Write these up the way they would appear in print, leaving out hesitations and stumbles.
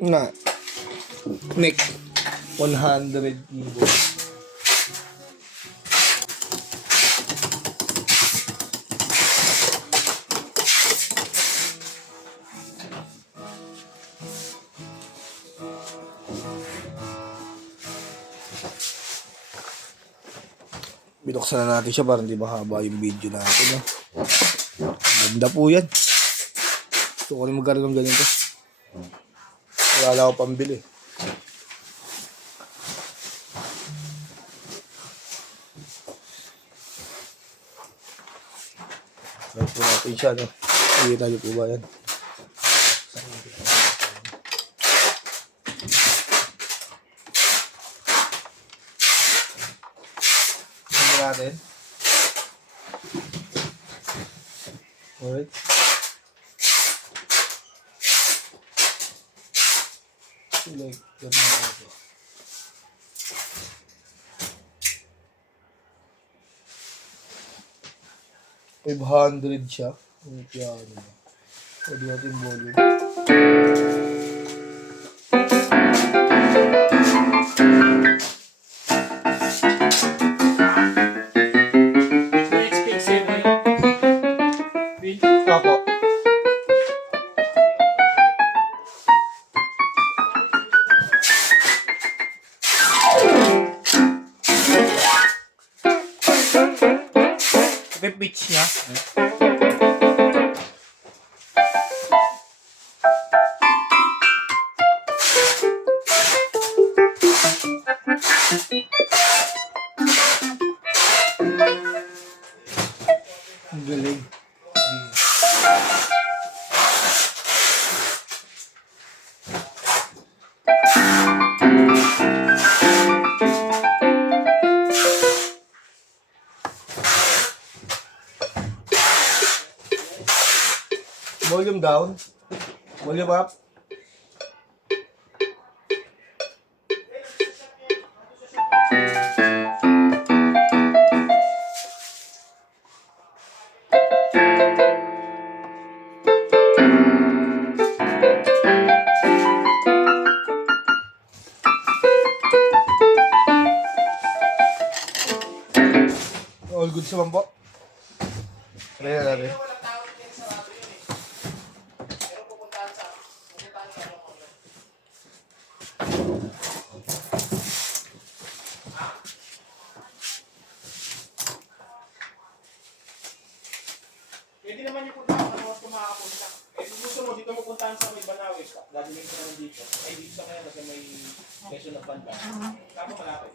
Na. Neck. 100 kilo. Binuksan na natin siya para hindi mahaba yung video natin. No? Ganda po yan. Gusto ko rin magkaroon ng ganito. Wala ako pambili. Ayan po natin siya. No? Nakikita niyo po ba yan? Natin. Alright. Like, ganun na ito. $500 siya. Ang piano. Pwede natin volume. Opo. Yung pitch niya. Ang galing. Volume down. Volume up. All good sa po. Try na natin. Pwede naman yung puntahan sa mga kumakapunta. Eh, kung gusto mo, dito mo puntahan sa may Banawe. Gagawin ko naman dito. Ay, dito sa kanya kasi may lesson ng banda. Tama malapit.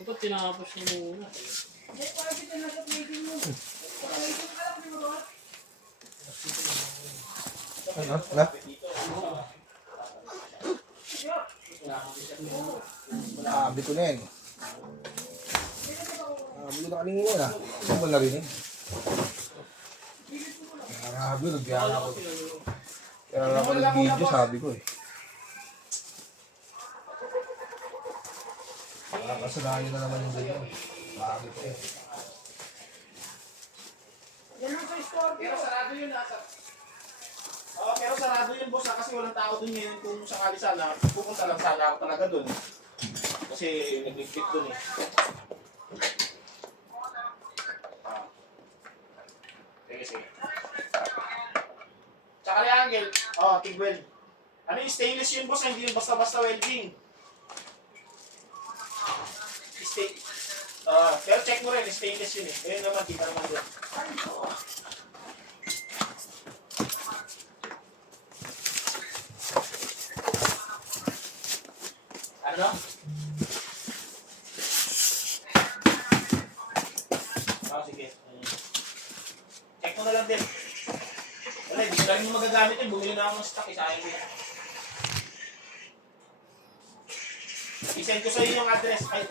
Dapat tinapos niya muna. Ano? Na? Nakabi ko na yan. Nakabi ko na kanina na. Ano ba narinig? Nakabi, nagyara ako. Kaya ako ng video, sabi ko eh. Kasalanan na naman yung ganyan. Sabi ko eh. Pero sarado yun nasa. Oo, pero sarado yun boss kasi walang tao dun ngayon. Kung sakali sana, pupunta lang sana ako talaga dun. Kasi nag-fit dun eh. Sige, sige. Tsaka ni Angel, tig-weld. Ano yung stainless yun boss, hindi yun basta-basta welding. Pero check mo rin, stainless yun eh. Ayun naman, kita naman dun. Ano? Sige. Check mo na lang din. Wala, hindi ko lang yung magagamit yun. Bumili na ako ng stock, isayang din. I-send ko sa'yo yung address. Ay,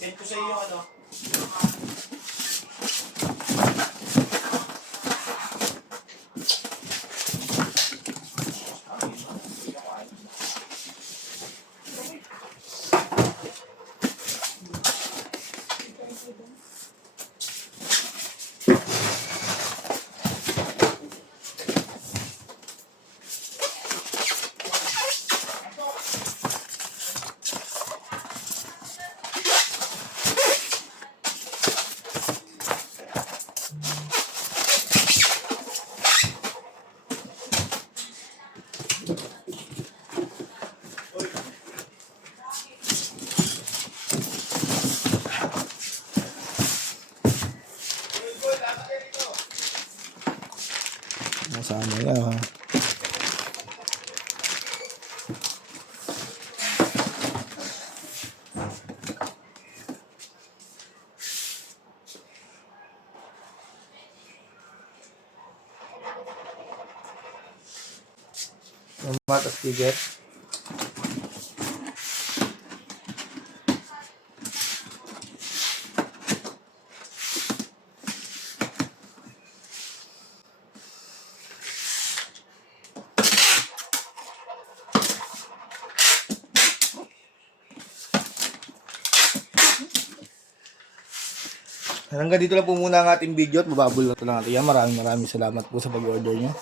send ko sa'yo yung ano. Yung mata sticker. Hanggang dito lang po muna ang ating video at mababol na ito lang natin yan. Maraming salamat po sa pag-order nyo.